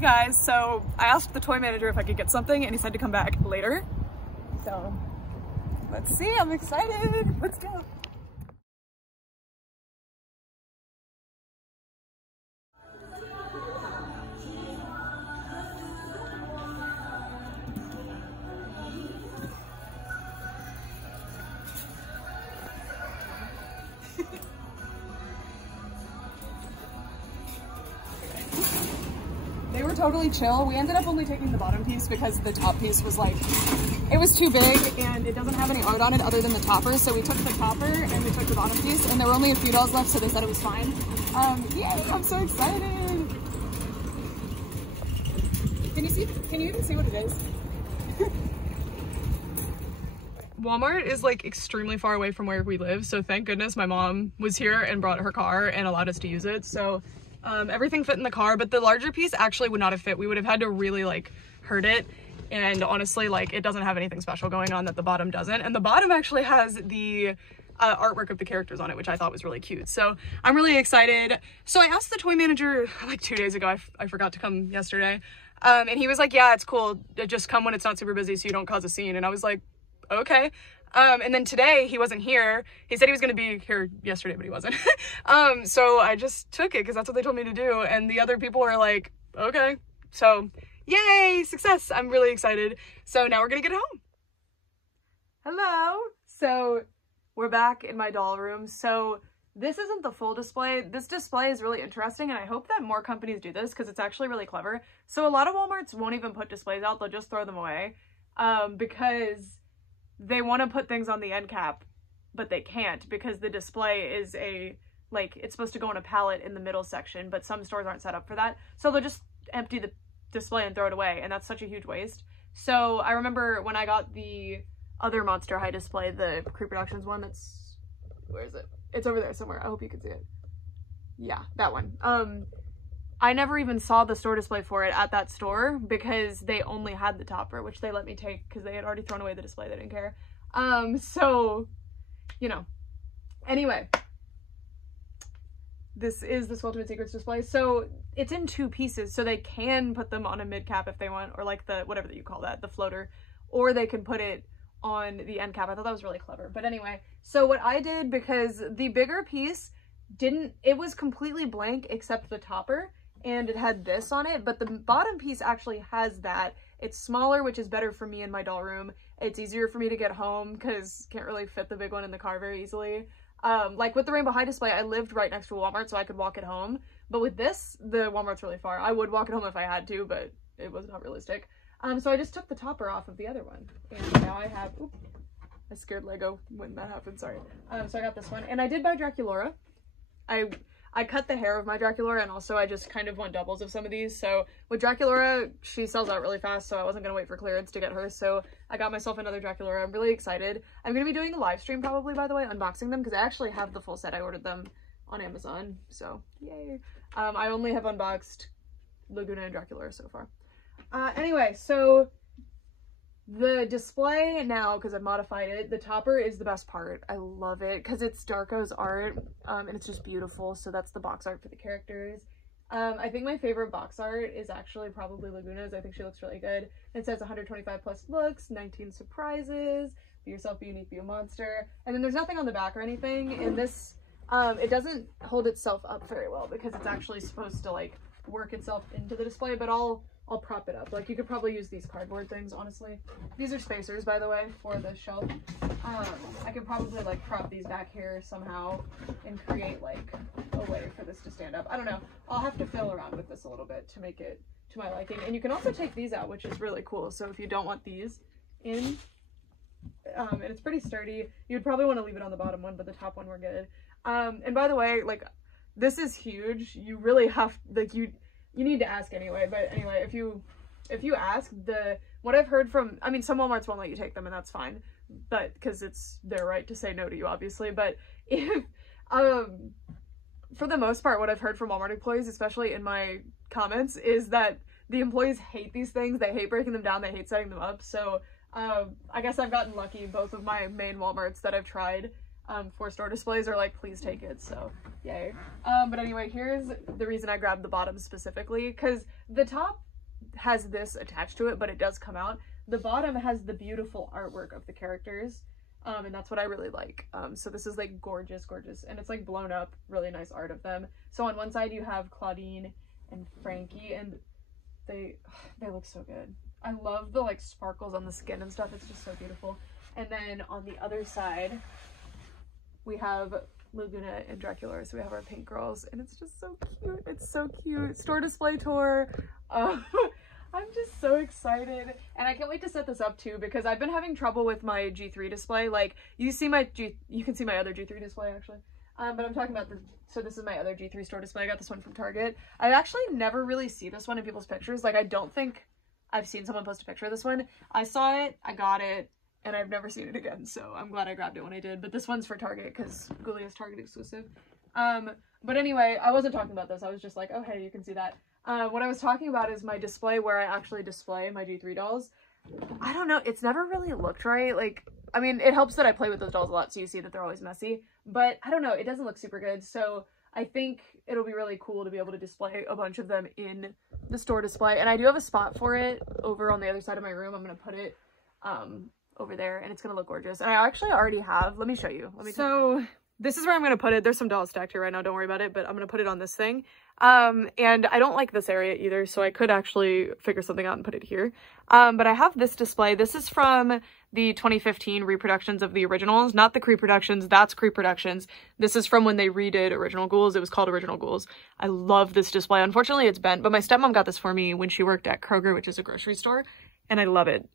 Hey guys, so I asked the toy manager if I could get something and he said to come back later. So let's see, I'm excited. Let's go. They were totally chill. We ended up only taking the bottom piece because the top piece was like, it was too big and it doesn't have any art on it other than the topper. So we took the topper and we took the bottom piece and there were only a few dolls left, so they said it was fine. Yeah, I'm so excited. Can you even see what it is? Walmart is like extremely far away from where we live. So thank goodness my mom was here and brought her car and allowed us to use it. So everything fit in the car, but the larger piece actually would not have fit. We would have had to really like hurt it. And honestly, like it doesn't have anything special going on that the bottom doesn't. And the bottom actually has the artwork of the characters on it, which I thought was really cute. So I'm really excited. So I asked the toy manager like 2 days ago, I forgot to come yesterday. And he was like, yeah, it's cool. Just come when it's not super busy so you don't cause a scene. And I was like, okay. And then today he wasn't here. He said he was going to be here yesterday, but he wasn't. So I just took it because that's what they told me to do. And the other people were like, okay. So yay, success. I'm really excited. So now we're going to get home. Hello. So we're back in my doll room. So this isn't the full display. This display is really interesting and I hope that more companies do this because it's actually really clever. So a lot of Walmarts won't even put displays out. They'll just throw them away because they want to put things on the end cap, but they can't because the display is it's supposed to go in a pallet in the middle section, but some stores aren't set up for that. So they'll just empty the display and throw it away, and that's such a huge waste. So I remember when I got the other Monster High display, the Pre-Productions one where is it? It's over there somewhere. I hope you can see it. Yeah, that one. I never even saw the store display for it at that store because they only had the topper, which they let me take because they had already thrown away the display. They didn't care. So, you know, anyway, this is the SKULLTIMATE Secrets display. So it's in 2 pieces, so they can put them on a mid cap if they want, or like the, whatever that you call that, the floater, or they can put it on the end cap. I thought that was really clever. But anyway, so what I did, because the bigger piece it was completely blank except the topper. And it had this on it, but the bottom piece actually has that. It's smaller, which is better for me in my doll room. It's easier for me to get home because can't really fit the big one in the car very easily. Like with the Rainbow High display, I lived right next to a Walmart, so I could walk it home. But with this, the Walmart's really far. I would walk it home if I had to, but it was not realistic. So I just took the topper off of the other one. And now I have, oop, I scared Lego when that happened, sorry. So I got this one. And I did buy Draculaura. I cut the hair of my Draculaura, and also I just kind of want doubles of some of these. So with Draculaura, she sells out really fast, so I wasn't going to wait for clearance to get her. So I got myself another Draculaura. I'm really excited. I'm going to be doing a live stream probably, by the way, unboxing them, because I actually have the full set. I ordered them on Amazon, so yay. I only have unboxed Laguna and Draculaura so far. Anyway, so the display now, because I've modified it, the topper is the best part. I love it because it's Darko's art and it's just beautiful. So that's the box art for the characters. I think my favorite box art is actually probably Laguna's. I think she looks really good. It says 125 plus looks, 19 surprises, be yourself, be unique, be a monster. And then there's nothing on the back or anything. And this, it doesn't hold itself up very well because it's actually supposed to like work itself into the display, but I'll prop it up. Like you could probably use these cardboard things, honestly. These are spacers, by the way, for the shelf. I could probably like prop these back here somehow and create like a way for this to stand up. I don't know. I'll have to fiddle around with this a little bit to make it to my liking. And you can also take these out, which is really cool. So if you don't want these in, and it's pretty sturdy, you'd probably want to leave it on the bottom one, but the top one we're good. And by the way, like this is huge. You really have, like you need to ask anyway, but anyway, if you ask, what I've heard from, I mean, some Walmarts won't let you take them and that's fine, but because it's their right to say no to you, obviously. But if for the most part, what I've heard from Walmart employees, especially in my comments, is that the employees hate these things. They hate breaking them down. They hate setting them up. So I guess I've gotten lucky. Both of my main Walmarts that I've tried for store displays are like, please take it. So yay. But anyway, here's the reason I grabbed the bottom specifically, because the top has this attached to it, but it does come out. The bottom has the beautiful artwork of the characters, and that's what I really like. So this is like gorgeous, gorgeous, and it's like blown up, really nice art of them. So on one side you have Claudine and Frankie, and they look so good. I love the like sparkles on the skin and stuff. It's just so beautiful. And then on the other side we have Laguna and Dracula. So we have our pink girls, and it's just so cute. It's so cute. Store display tour. I'm just so excited, and I can't wait to set this up too, because I've been having trouble with my G3 display. Like you can see my other G3 display actually, but I'm talking about so this is my other G3 store display. I got this one from Target. I actually never really see this one in people's pictures. Like I don't think I've seen someone post a picture of this one. I saw it, I got it, and I've never seen it again, so I'm glad I grabbed it when I did. But this one's for Target because Ghoulie is Target exclusive. But anyway, I wasn't talking about this. I was just like, oh hey, you can see that. What I was talking about is my display where I actually display my G3 dolls. I don't know, it's never really looked right. Like, I mean, it helps that I play with those dolls a lot, so you see that they're always messy, but I don't know, it doesn't look super good. So I think it'll be really cool to be able to display a bunch of them in the store display, and I do have a spot for it over on the other side of my room. I'm gonna put it over there, and it's gonna look gorgeous. And I actually already have, let me show you. So this is where I'm gonna put it. There's some dolls stacked here right now, don't worry about it, but I'm gonna put it on this thing. And I don't like this area either, so I could actually figure something out and put it here. But I have this display. This is from the 2015 reproductions of the originals, not the Creep Productions. That's Creep Productions. This is from when they redid Original Ghouls. It was called Original Ghouls. I love this display. Unfortunately, it's bent, but my stepmom got this for me when she worked at Kroger, which is a grocery store, and I love it.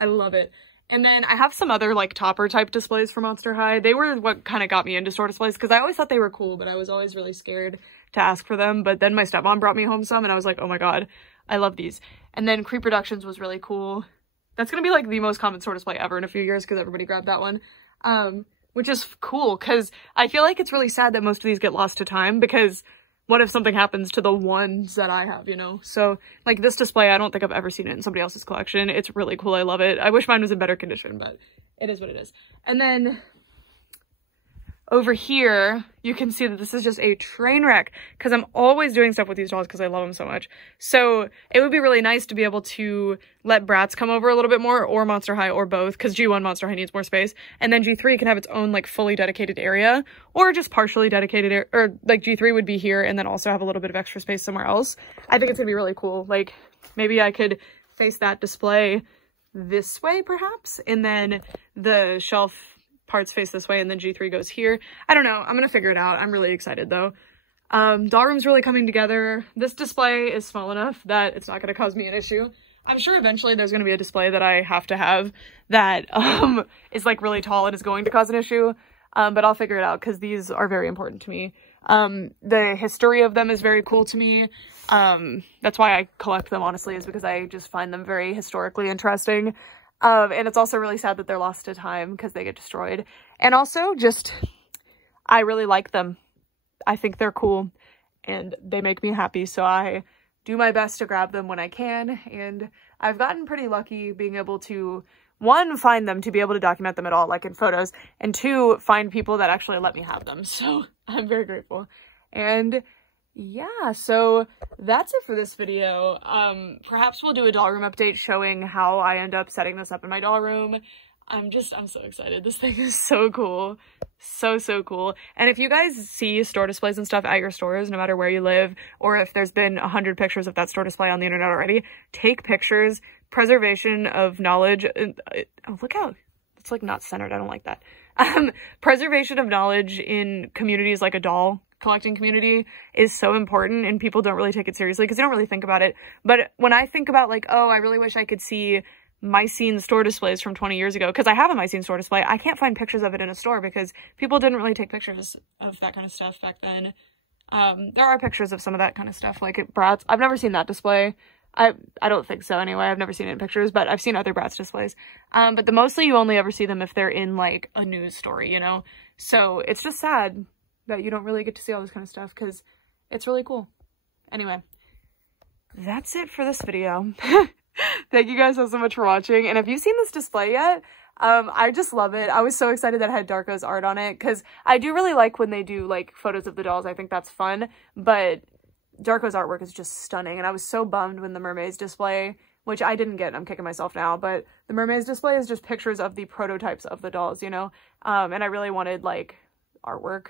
I love it. And then I have some other like topper type displays for Monster High. They were what kind of got me into store displays, because I always thought they were cool, but I was always really scared to ask for them. But then my stepmom brought me home some, and I was like, oh my god, I love these. And then Creep Productions was really cool. That's gonna be like the most common store display ever in a few years, because everybody grabbed that one. Which is cool, because I feel like it's really sad that most of these get lost to time, because what if something happens to the ones that I have, you know? So like this display, I don't think I've ever seen it in somebody else's collection. It's really cool. I love it. I wish mine was in better condition, but it is what it is. And then over here, you can see that this is just a train wreck, because I'm always doing stuff with these dolls because I love them so much. So it would be really nice to be able to let Bratz come over a little bit more, or Monster High, or both, because G1 Monster High needs more space. And then G3 can have its own like fully dedicated area, or just partially dedicated, or like G3 would be here and then also have a little bit of extra space somewhere else. I think it's gonna be really cool. Like maybe I could face that display this way perhaps, and then the shelf parts face this way, and then G3 goes here. I don't know. I'm gonna figure it out. I'm really excited though. Doll room's really coming together. This display is small enough that it's not gonna cause me an issue. I'm sure eventually there's gonna be a display that I have to have that is like really tall and is going to cause an issue. But I'll figure it out, because these are very important to me. The history of them is very cool to me. That's why I collect them, honestly, is because I just find them very historically interesting. And it's also really sad that they're lost to time because they get destroyed. And also just, I really like them. I think they're cool and they make me happy. So I do my best to grab them when I can. And I've gotten pretty lucky being able to, one, find them to be able to document them at all, like in photos, and two, find people that actually let me have them. So I'm very grateful. And yeah, so that's it for this video. Perhaps we'll do a doll room update showing how I end up setting this up in my doll room. I'm so excited. This thing is so cool. So cool. And if you guys see store displays and stuff at your stores, no matter where you live, or if there's been 100 pictures of that store display on the internet already, take pictures. Preservation of knowledge. Oh, look how it's like not centered. I don't like that. Preservation of knowledge in communities like a doll collecting community is so important, and people don't really take it seriously because they don't really think about it. But when I think about like, oh, I really wish I could see Mycene store displays from 20 years ago, because I have a Mycene store display, I can't find pictures of it in a store because people didn't really take pictures of that kind of stuff back then. There are pictures of some of that kind of stuff, like at Bratz. I've never seen that display. I don't think so anyway. I've never seen it in pictures, but I've seen other Bratz displays. But mostly you only ever see them if they're in like a news story, you know? So it's just sad that you don't really get to see all this kind of stuff, because it's really cool. Anyway, that's it for this video. Thank you guys so much for watching. And if you've seen this display yet, I just love it. I was so excited that it had Darko's art on it, because I do really like when they do like photos of the dolls. I think that's fun, but Darko's artwork is just stunning, and I was so bummed when the mermaids display, which I didn't get, I'm kicking myself now, but the mermaids display is just pictures of the prototypes of the dolls, you know? And I really wanted, like, artwork,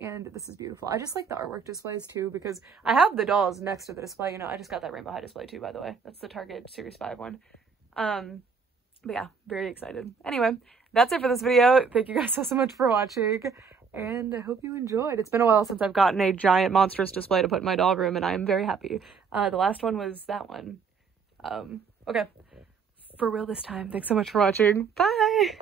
and this is beautiful. I just like the artwork displays, too, because I have the dolls next to the display, you know? I just got that Rainbow High display, too, by the way. That's the Target Series 5 one. But yeah, very excited. Anyway, that's it for this video. Thank you guys so much for watching, and I hope you enjoyed. It's been a while since I've gotten a giant monstrous display to put in my doll room, and I am very happy. The last one was that one. Okay, for real this time. Thanks so much for watching. Bye!